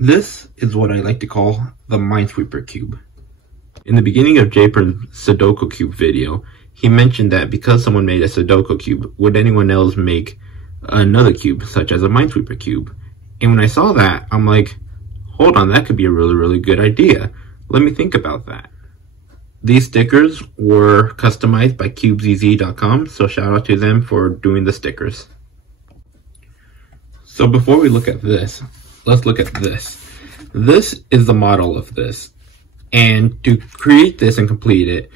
This is what I like to call the Minesweeper Cube. In the beginning of Japer's Sudoku Cube video, he mentioned that because someone made a Sudoku Cube, would anyone else make another cube, such as a Minesweeper Cube? And when I saw that, I'm like, hold on, that could be a really good idea. Let me think about that. These stickers were customized by cubezz.com, so shout out to them for doing the stickers. So before we look at this, let's look at this. This is the model of this. And to create this and complete it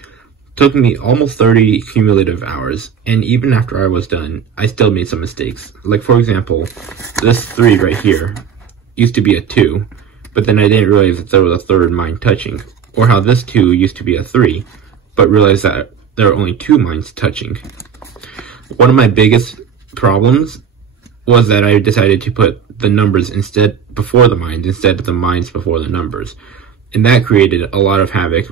took me almost 30 cumulative hours. And even after I was done, I still made some mistakes. Like for example, this 3 right here used to be a 2, but then I didn't realize that there was a third mine touching. Or how this 2 used to be a 3, but realized that there are only 2 mines touching. One of my biggest problems was that I decided to put the numbers before the mines instead of the mines before the numbers. And that created a lot of havoc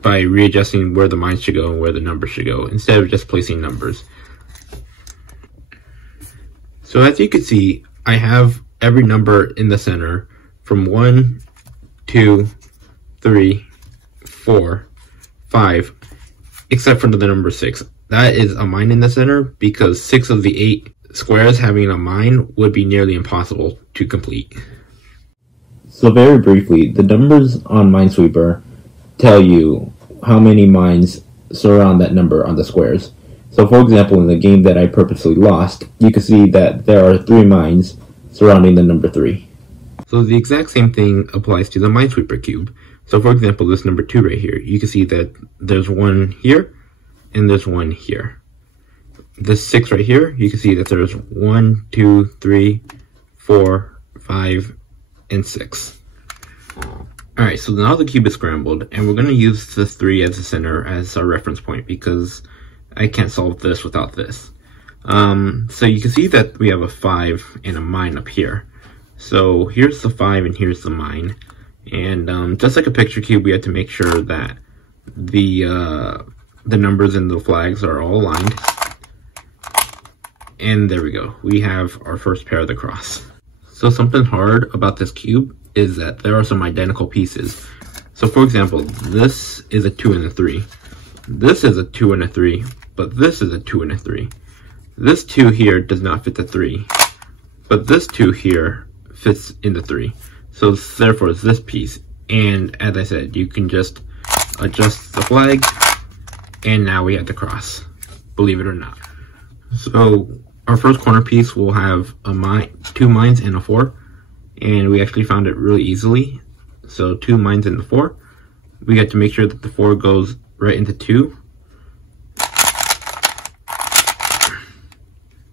by readjusting where the mines should go and where the numbers should go instead of just placing numbers. So as you can see, I have every number in the center from 1, 2, 3, 4, 5, except for the number 6. That is a mine in the center because 6 of the 8 squares having a mine would be nearly impossible to complete. So very briefly, the numbers on Minesweeper tell you how many mines surround that number on the squares. So for example, in the game that I purposely lost, you can see that there are 3 mines surrounding the number 3. So the exact same thing applies to the Minesweeper Cube. So for example, this number 2 right here, you can see that there's 1 here and there's 1 here. This 6 right here, you can see that there's 1, 2, 3, 4, 5, and 6. Alright, so now the cube is scrambled, and we're going to use this 3 as the center as our reference point because I can't solve this without this. So you can see that we have a 5 and a mine up here. So here's the 5 and here's the mine. And just like a picture cube, we had to make sure that the numbers and the flags are all aligned. And there we go. We have our first pair of the cross. So something hard about this cube is that there are some identical pieces. So for example, this is a 2 and a 3. This is a 2 and a 3, but this is a 2 and a 3. This 2 here does not fit the 3, but this 2 here fits in the 3. So therefore it's this piece. And as I said, you can just adjust the flag, and now we have the cross, believe it or not. So our first corner piece will have a 2 mines and a 4, and we actually found it really easily. So 2 mines and the 4. We have to make sure that the 4 goes right into 2.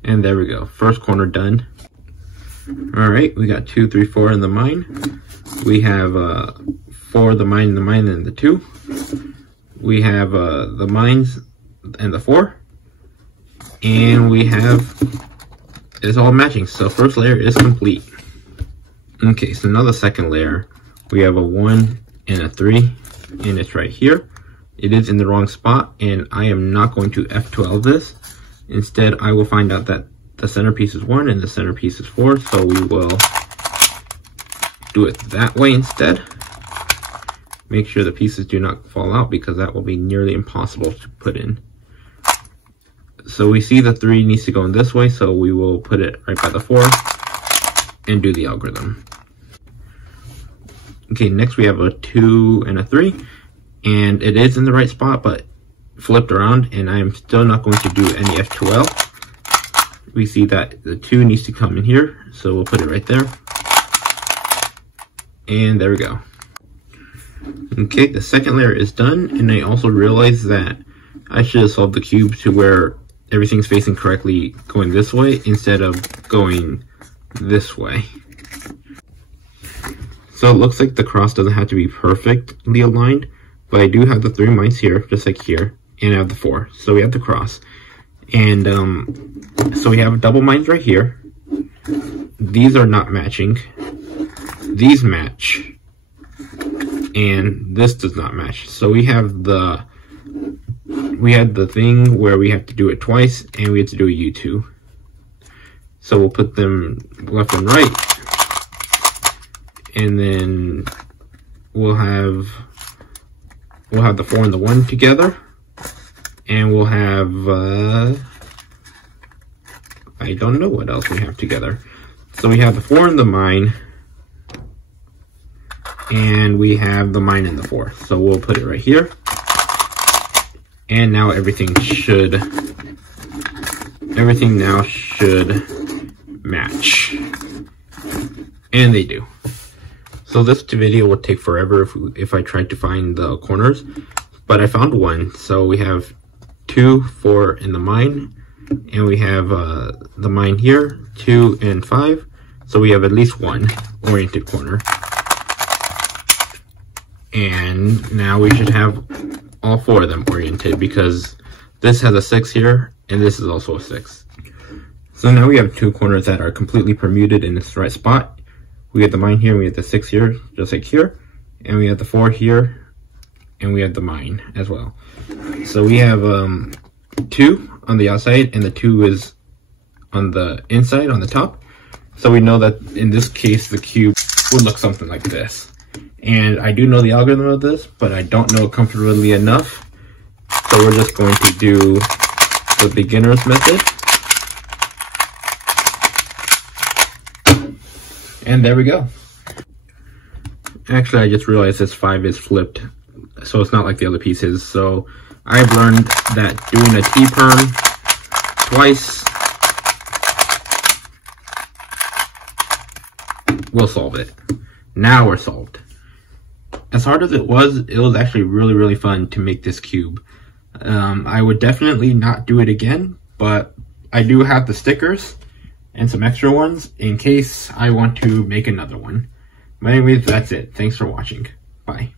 And there we go, first corner done. Alright, we got 2, 3, 4 in the mine. We have 4, the mine, and the 2. We have the mines and the 4. And we have, it's all matching, so first layer is complete. Okay, so now the second layer, we have a 1 and a 3, and it's right here. It is in the wrong spot, and I am not going to F12 this. Instead, I will find out that the centerpiece is 1 and the centerpiece is 4, so we will do it that way instead. Make sure the pieces do not fall out because that will be nearly impossible to put in. So we see the 3 needs to go in this way, so we will put it right by the 4 and do the algorithm. Okay, next we have a 2 and a 3, and it is in the right spot, but flipped around, and I am still not going to do any F12. We see that the 2 needs to come in here, so we'll put it right there. And there we go. Okay, the second layer is done, and I also realized that I should have solved the cube to where everything's facing correctly going this way instead of going this way. So it looks like the cross doesn't have to be perfectly aligned, but I do have the 3 mines here, just like here, and I have the 4. So we have the cross. And so we have double mines right here. These are not matching. These match. And this does not match. So we have the thing where we have to do it twice, and we have to do a U2. So we'll put them left and right, and then we'll have the 4 and the 1 together, and we'll have I don't know what else we have together. So we have the 4 and the mine, and we have the mine and the 4. So we'll put it right here, and now everything now should match, and they do. So this video would take forever if I tried to find the corners, but I found one. So we have 2, 4 in the mine, and we have the mine here, 2 and 5. So we have at least one oriented corner. And now we should have all 4 of them oriented, because this has a 6 here, and this is also a 6. So now we have 2 corners that are completely permuted in its right spot. We have the mine here, and we have the 6 here, just like here. And we have the 4 here, and we have the mine as well. So we have 2 on the outside, and the 2 is on the inside, on the top. So we know that in this case, the cube would look something like this. And I do know the algorithm of this, but I don't know it comfortably enough. So we're just going to do the beginner's method. And there we go. Actually, I just realized this 5 is flipped, so it's not like the other pieces. So I've learned that doing a T-perm twice will solve it. Now we're solved. As hard as it was actually really, really fun to make this cube. I would definitely not do it again, but I do have the stickers and some extra ones in case I want to make another one. But anyways, that's it. Thanks for watching. Bye.